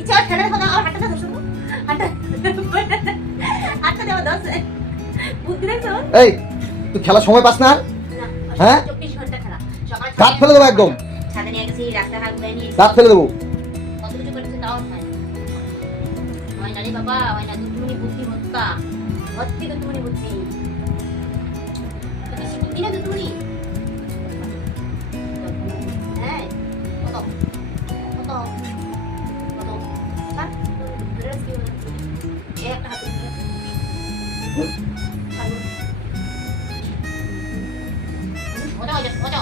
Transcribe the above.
ইচ্ছা খেলে দেখো আর হাতটা ধরছো হাতটা হাতটা দেওয়া দশ বুদ্ধি দেখছো এই তুই খেলার সময় পাস না আর? হ্যাঁ 24 ঘন্টা খেলা সকাল দাঁত ফেলে দেবো একদম, ছাদে নিয়ে গেছি রাস্তাঘাট ঘুরে নিয়ে দাঁত ফেলে দেবো। কত কিছু করেছে তাও হয় না রে বাবা হয় না তুমি বুদ্ধি হত্যা ভর্তি তো তুমি বুদ্ধি বেশি বুদ্ধি না তো তুমি হ্যাঁ কত কত কত স্যার ড্রেস কি হলো একটা হাতে ওটা